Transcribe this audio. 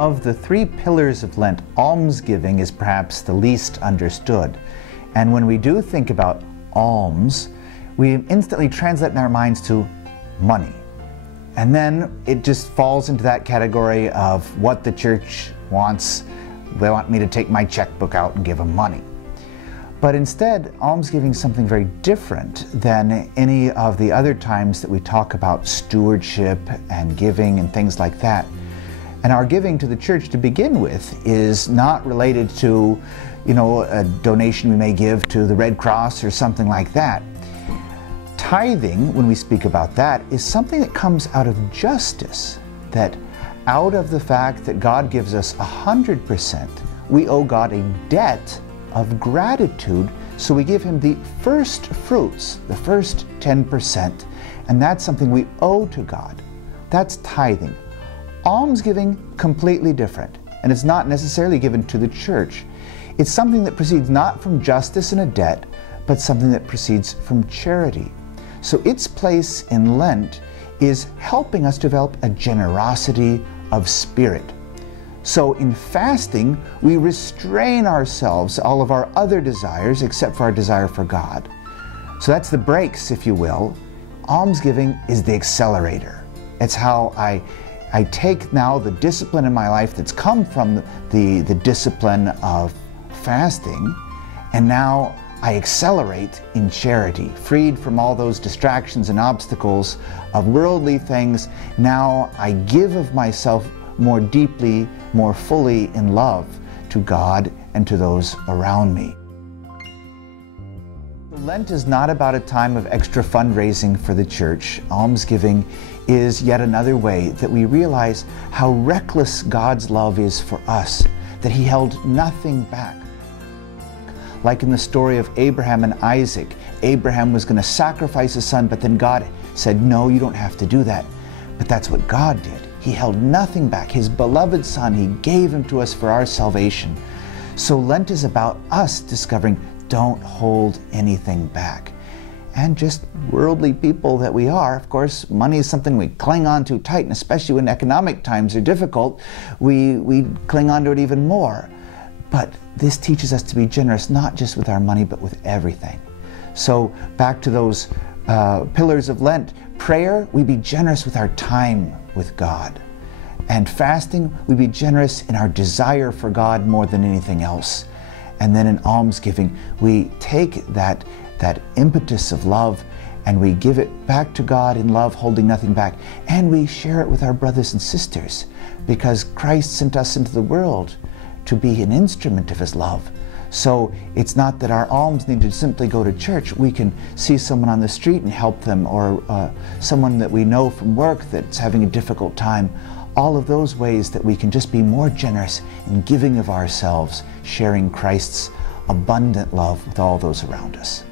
Of the three pillars of Lent, almsgiving is perhaps the least understood. And when we do think about alms, we instantly translate in our minds to money. And then it just falls into that category of what the church wants. They want me to take my checkbook out and give them money. But instead, almsgiving is something very different than any of the other times that we talk about stewardship and giving and things like that. And our giving to the church to begin with is not related to, a donation we may give to the Red Cross or something like that. Tithing, when we speak about that, is something that comes out of justice, that out of the fact that God gives us 100%, we owe God a debt of gratitude, so we give Him the first fruits, the first 10%, and that's something we owe to God. That's tithing. Almsgiving, completely different, and it's not necessarily given to the church. It's something that proceeds not from justice and a debt, but something that proceeds from charity. So its place in Lent is helping us develop a generosity of spirit. So in fasting, we restrain ourselves, all of our other desires, except for our desire for God. So that's the brakes, if you will. Almsgiving is the accelerator. It's how I take now the discipline in my life that's come from the discipline of fasting, and now I accelerate in charity, freed from all those distractions and obstacles of worldly things. Now I give of myself more deeply, more fully in love to God and to those around me. Lent is not about a time of extra fundraising for the church. Almsgiving is yet another way that we realize how reckless God's love is for us, that He held nothing back. Like in the story of Abraham and Isaac, Abraham was going to sacrifice his son, but then God said, no, you don't have to do that. But that's what God did. He held nothing back. His beloved son, He gave Him to us for our salvation. So Lent is about us discovering, don't hold anything back. And just worldly people that we are, of course, money is something we cling on to tight, and especially when economic times are difficult, we cling on to it even more. But this teaches us to be generous, not just with our money, but with everything. So back to those pillars of Lent. Prayer, we be generous with our time with God. And fasting, we be generous in our desire for God more than anything else. And then in almsgiving, we take that impetus of love and we give it back to God in love, holding nothing back. And we share it with our brothers and sisters, because Christ sent us into the world to be an instrument of His love. So it's not that our alms need to simply go to church. We can see someone on the street and help them, or someone that we know from work that's having a difficult time. All of those ways that we can just be more generous in giving of ourselves, sharing Christ's abundant love with all those around us.